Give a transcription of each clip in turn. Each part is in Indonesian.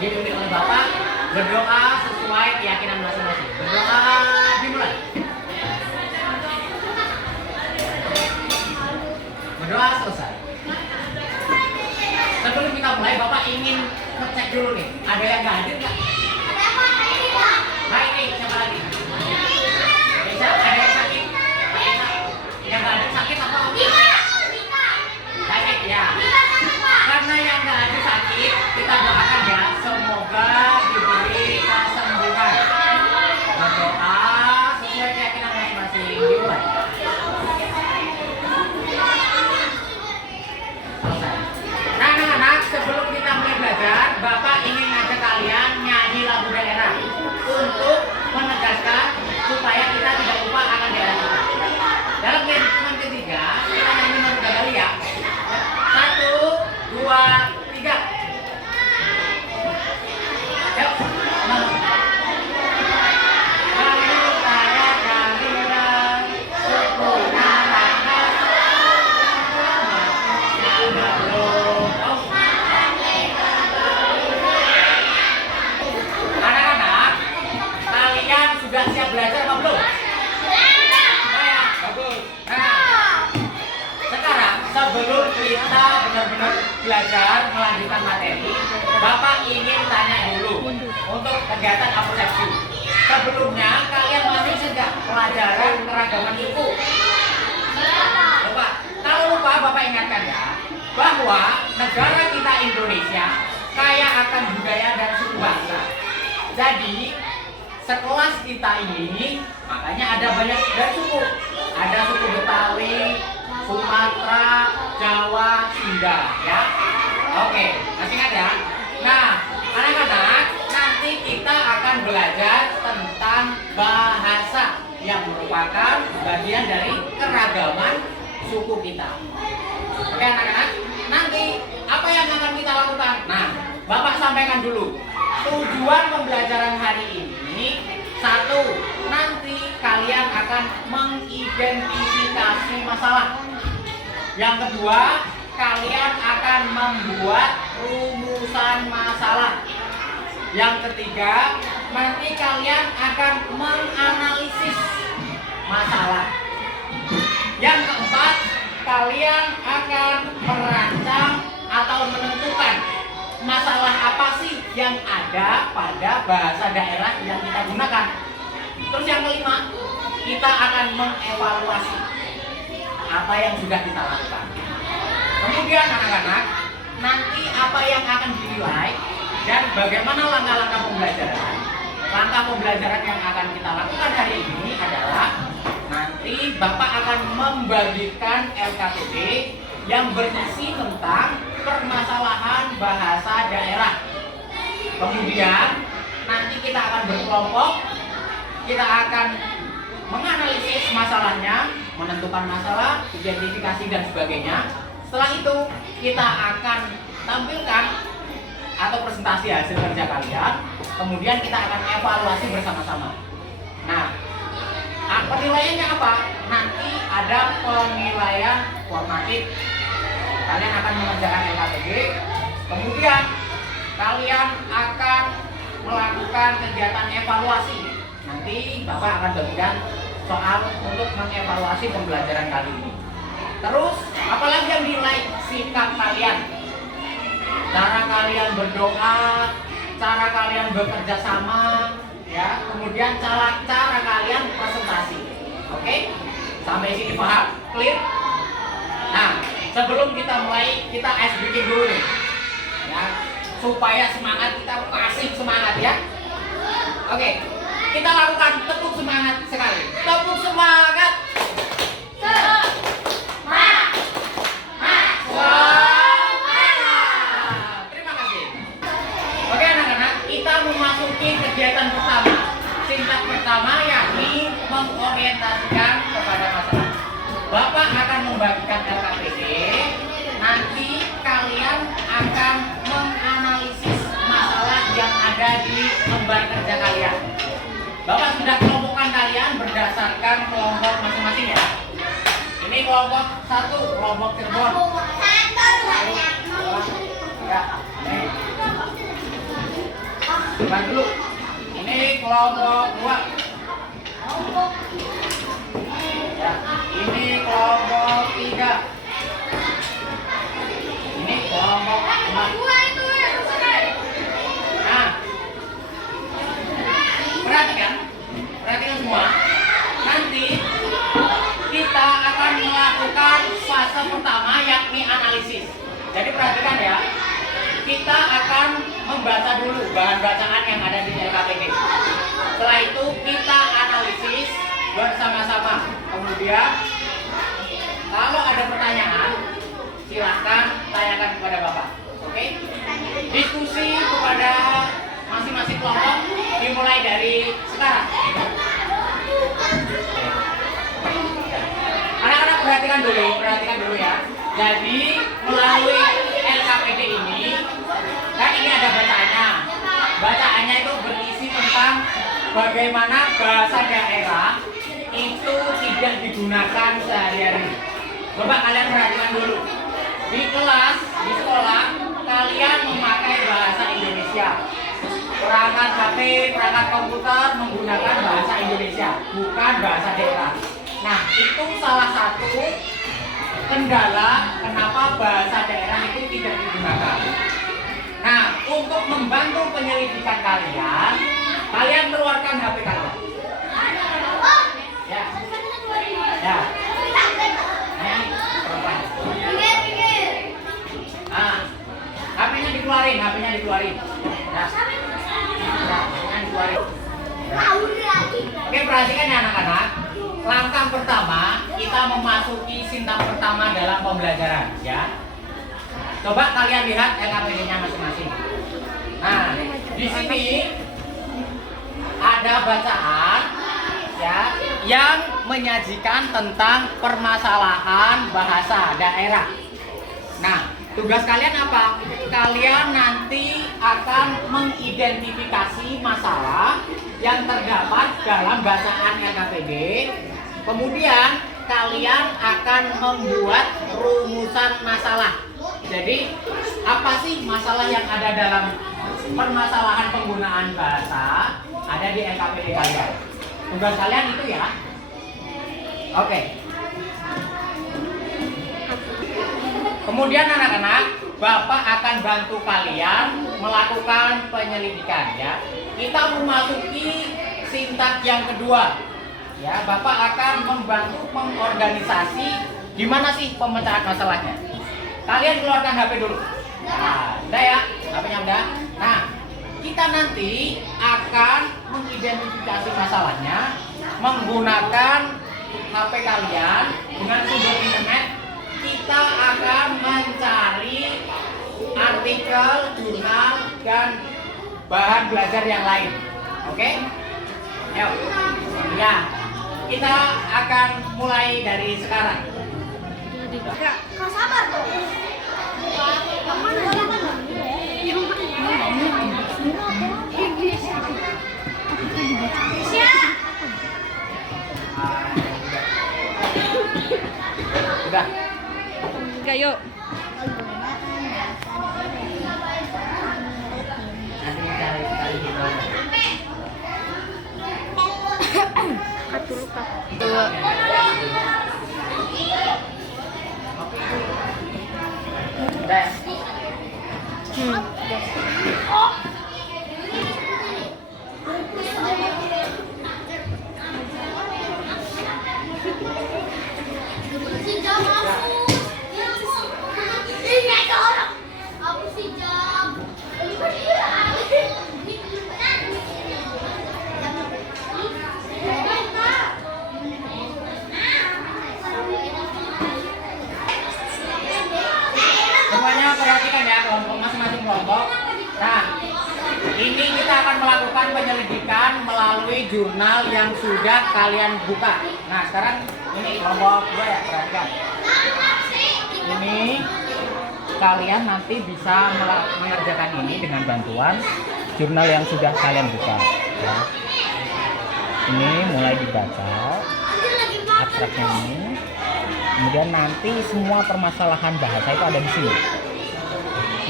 Dipimpin oleh Bapak berdoa sesuai keyakinan masing-masing. Berdoa dimulai. Berdoa selesai. Sebelum kita mulai, Bapak ingin ngecek dulu nih, ada yang nggak hadir nggak? Baik nih, siapa lagi? Bisa, ada yang sakit? Yang nggak hadir sakit apa? Sakit ya. Karena yang nggak hadir sakit, kita doakan ya, semoga diberi kesembuhan. Berdoa sesuai keyakinan masing-masing. Dimulai. Nah, anak-anak, sebelum kita mulai belajar, Bapak ingin ngajak kalian nyanyi lagu daerah untuk menegaskan supaya kita tidak lupa akan daerah kita. Dalam hitungan ketiga, kita nyanyi lagu kali ya. 1, 2, 3. Yuk. Anak-anak, kalian sudah siap belajar apa belum? Bagus. Nah, sekarang sebelum kita benar-benar belajar melanjutkan materi, Bapak ingin tanya dulu untuk kegiatan apsepsi. Sebelumnya kalian masih ingat pelajaran keragaman suku? Lupa. Kalau lupa, Bapak ingatkan ya, bahwa negara kita Indonesia kaya akan budaya dan suku bangsa. Jadi sekelas kita ini makanya ada banyak dari suku. Ada suku Betawi, Sumatera, Jawa, Sunda, ya. Oke, masih ingat ya? Nah, anak-anak, nanti kita akan belajar tentang bahasa yang merupakan bagian dari keragaman suku kita. Oke, anak-anak, nanti apa yang akan kita lakukan? Nah, Bapak sampaikan dulu. Tujuan pembelajaran hari ini, 1, nanti kalian akan mengidentifikasi masalah. Yang kedua, kalian akan membuat rumusan masalah. Yang ketiga, nanti kalian akan menganalisis masalah. Yang keempat, kalian akan merancang atau menentukan masalah apa sih yang ada pada bahasa daerah yang kita gunakan. Terus yang kelima, kita akan mengevaluasi apa yang sudah kita lakukan. Kemudian anak-anak, nanti apa yang akan dinilai dan bagaimana langkah-langkah pembelajaran. Langkah pembelajaran yang akan kita lakukan hari ini adalah nanti Bapak akan membagikan LKTB yang berisi tentang permasalahan bahasa daerah. Kemudian nanti kita akan berkelompok, kita akan menganalisis masalahnya, menentukan masalah, identifikasi dan sebagainya. Setelah itu kita akan tampilkan atau presentasi hasil kerja kalian. Kemudian kita akan evaluasi bersama-sama. Nah, penilaiannya apa? Nanti ada penilaian formatif. Kalian akan mengerjakan LKTB. Kemudian kalian akan melakukan kegiatan evaluasi. Nanti Bapak akan bagikan soal untuk mengevaluasi pembelajaran kali ini. Terus, apalagi yang dinilai? Sikap kalian, cara kalian berdoa, cara kalian bekerja sama, ya. Kemudian cara kalian presentasi. Oke? Sampai sini paham? Clear? Nah, sebelum kita mulai, kita ice breaking dulu nih, ya, supaya semangat kita masih semangat ya. Oke, kita lakukan tepuk semangat sekali. Tepuk semangat. kelompok 1, kelompok Cirebon. Ya, nih. Bukan dulu. Ini kelompok 2. Ya, ini kelompok 3. Ini kelompok 4. Nah, perhatikan semua. Nanti kita akan melakukan fase pertama yakni analisis. Jadi perhatikan ya, kita akan membaca dulu bahan bacaan yang ada di LKPD. Setelah itu kita analisis bersama-sama. Kemudian kalau ada pertanyaan, silahkan tanyakan kepada Bapak. Oke? Diskusi kepada masing-masing kelompok dimulai dari sekarang. Anak-anak perhatikan dulu ya. Jadi melalui LKPD ini, kan ini ada bacaannya. Bacaannya itu berisi tentang bagaimana bahasa daerah itu tidak digunakan sehari-hari. Coba kalian perhatikan dulu. Di kelas, di sekolah, kalian memakai bahasa Indonesia. Perangkat HP, perangkat komputer menggunakan bahasa Indonesia, bukan bahasa daerah. Nah, itu salah satu kendala kenapa bahasa daerah itu tidak digunakan. Nah, untuk membantu penyelidikan kalian, kalian keluarkan HP kalian. Ya. Ya. Nah, HP-nya dikeluarin. Ya. Nah, dikeluarin. Oke, perhatikan ya anak-anak. Langkah pertama, kita memasuki sintang pertama dalam pembelajaran, ya. Coba kalian lihat LKPD-nya masing-masing. Nah, di sini ada bacaan, ya, yang menyajikan tentang permasalahan bahasa daerah. Nah, tugas kalian apa? Kalian nanti akan mengidentifikasi masalah yang terdapat dalam bacaan LKPD. Kemudian kalian akan membuat rumusan masalah. Jadi apa sih masalah yang ada dalam permasalahan penggunaan bahasa ada di LKPD kalian? Tugas kalian itu ya. Oke. Kemudian anak-anak, Bapak akan bantu kalian melakukan penyelidikan ya. Kita memasuki sintak yang kedua. Ya, Bapak akan membantu mengorganisasi gimana sih pemecahan masalahnya. Kalian keluarkan HP dulu. Nah, udah ya, HP-nya udah. Nah, kita nanti akan mengidentifikasi masalahnya menggunakan HP kalian dengan sumber internet. Kita akan mencari artikel, jurnal, dan bahan belajar yang lain. Oke? Ayo. Ya. Kita akan mulai dari sekarang. Kau sabar dong. Udah. Enggak, yuk. Nanti cari sekali gitu. Atur luka. Udah. Si jam ini ada orang. Aku si jam. Semuanya perhatikan ya kelompok masing-masing kelompok. Nah, ini kita akan melakukan penyelidikan melalui jurnal yang sudah kalian buka. Nah, sekarang ini kelompok 2 ya, perhatikan. Ini kalian nanti bisa mengerjakan ini dengan bantuan jurnal yang sudah kalian buka. Ya. Ini mulai dibaca abstraknya ini. Kemudian nanti semua permasalahan bahasa itu ada di sini.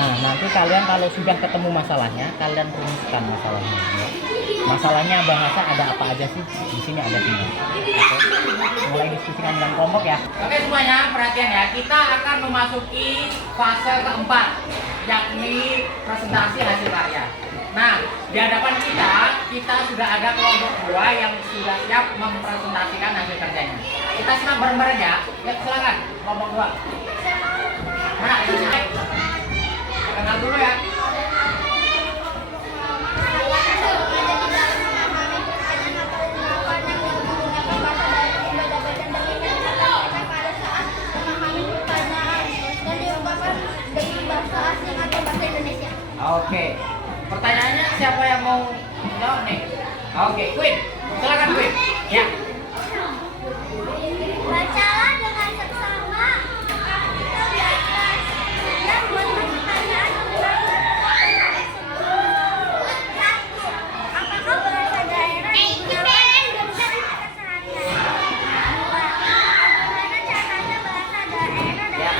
Nah, nanti kalian kalau sudah ketemu masalahnya, kalian rumuskan masalahnya. Ya. Masalahnya bahasa ada apa aja sih? Di sini ada semua. Oke. Mulai diskusikan dengan kelompok ya. Oke semuanya, perhatian ya. Kita akan memasuki fase keempat, yakni presentasi hasil karya. Nah, di hadapan kita sudah ada kelompok 2 yang sudah siap mempresentasikan hasil kerjanya. Kita simak bareng-bareng ya. Ya, silakan kelompok 2. Mana? Kenal dulu ya. Oke. Pertanyaannya siapa yang mau jawab nih? Oke, Queen. Silakan Queen. Ya. Bacalah dengan seksama. Kita belajar dan menulis pertanyaan apakah bahasa daerah digunakan dalam keseharian? Dua, bagaimana caranya bahasa daerah dapat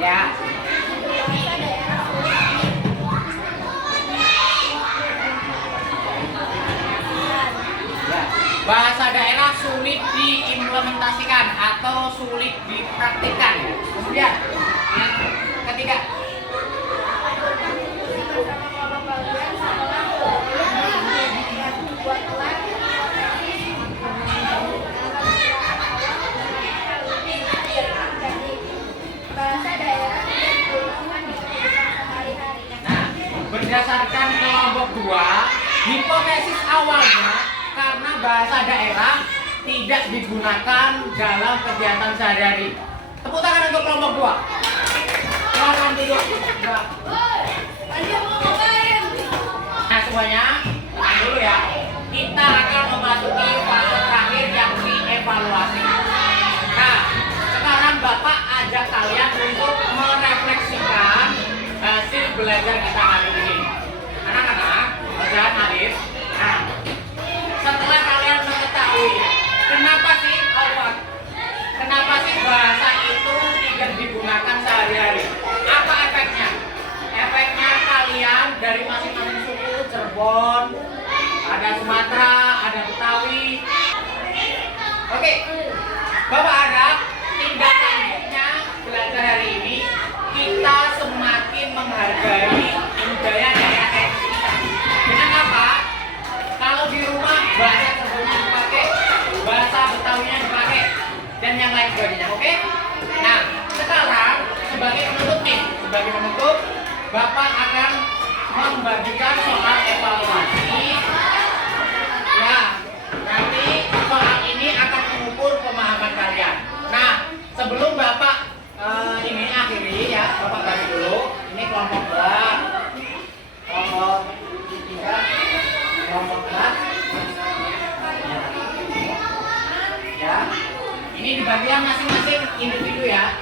Ya. Bahasa daerah sulit diimplementasikan atau sulit dipraktikkan. Kemudian yang ketiga. bahasa daerah tidak digunakan di kehidupan sehari-hari. Nah, berdasarkan kelompok 2, hipotesis awalnya karena bahasa daerah tidak digunakan dalam kegiatan sehari-hari. Tepuk tangan untuk kelompok 2. Silakan duduk. Nah semuanya, tahan dulu ya. Kita akan memasuki fase terakhir yakni evaluasi. Nah, sekarang Bapak ajak kalian untuk merefleksikan hasil belajar kita hari ini. Anak-anak, belajar hadir. Nah, setelah kalian mengetahui kenapa sih bahasa itu tidak digunakan sehari-hari, apa efeknya? Efeknya kalian dari masing-masing suku, Cirebon, ada Sumatera, ada Betawi. Oke, Bapak harap tindak lanjutnya belajar hari ini kita semakin menghargai budaya daerah kita. Dengan apa? Kalau di rumah bahasa Cirebonnya dipakai, bahasa Betawinya dipakai, dan yang lain sebagainya. Oke? Nah, sekarang sebagai penutup, Bapak akan membagikan soal evaluasi. Ya, nanti soal ini akan mengukur pemahaman kalian. Nah, sebelum Bapak ini akhiri ya, Bapak bagi dulu. Ini kelompok 2, kelompok 3, kelompok 4. Ya, ini dibagikan masing-masing individu ya.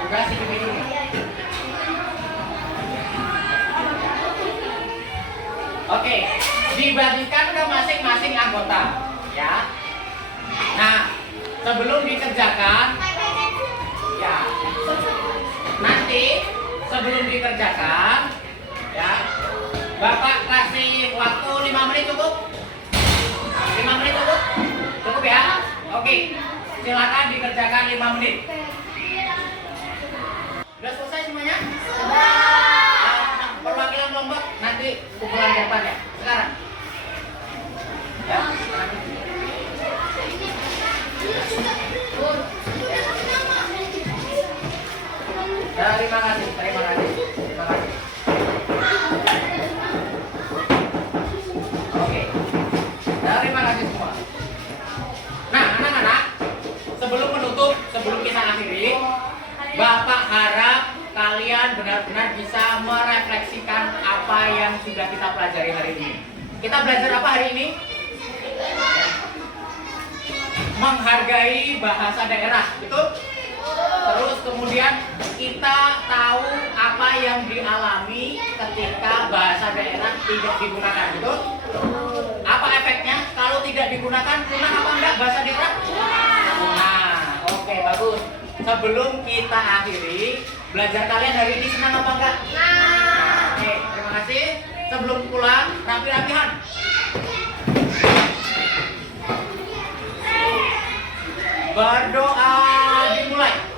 Tugas individu. Oke, dibagikan ke masing-masing anggota ya. Nah, sebelum dikerjakan ya, nanti sebelum dikerjakan ya, Bapak kasih waktu 5 menit cukup? 5 menit cukup? Cukup ya? Oke, silakan dikerjakan 5 menit. Sudah selesai semuanya? Perwakilan kelompok nanti kumpulan depan ya. Sekarang. Ya. Terima kasih. Oke. Terima kasih semua. Nah, anak-anak, sebelum kita akhiri, Bapak harap kalian benar-benar bisa merefleksikan apa yang sudah kita pelajari hari ini. Kita belajar apa hari ini? Menghargai bahasa daerah, betul? Terus kemudian kita tahu apa yang dialami ketika bahasa daerah tidak digunakan, betul? Apa efeknya kalau tidak digunakan? Punah apa enggak bahasa daerah? bagus. Sebelum kita akhiri, belajar kalian hari ini senang apa enggak? Oke, terima kasih. Sebelum pulang, rapi-rapihan. Berdoa dimulai.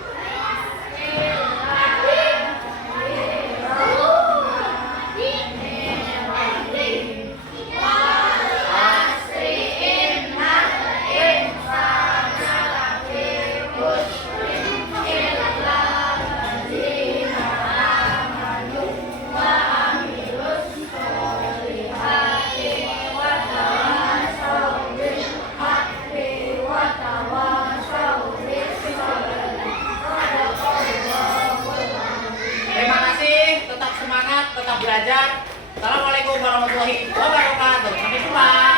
Terima kasih, tetap semangat, tetap belajar. Assalamualaikum warahmatullahi wabarakatuh. Sampai jumpa.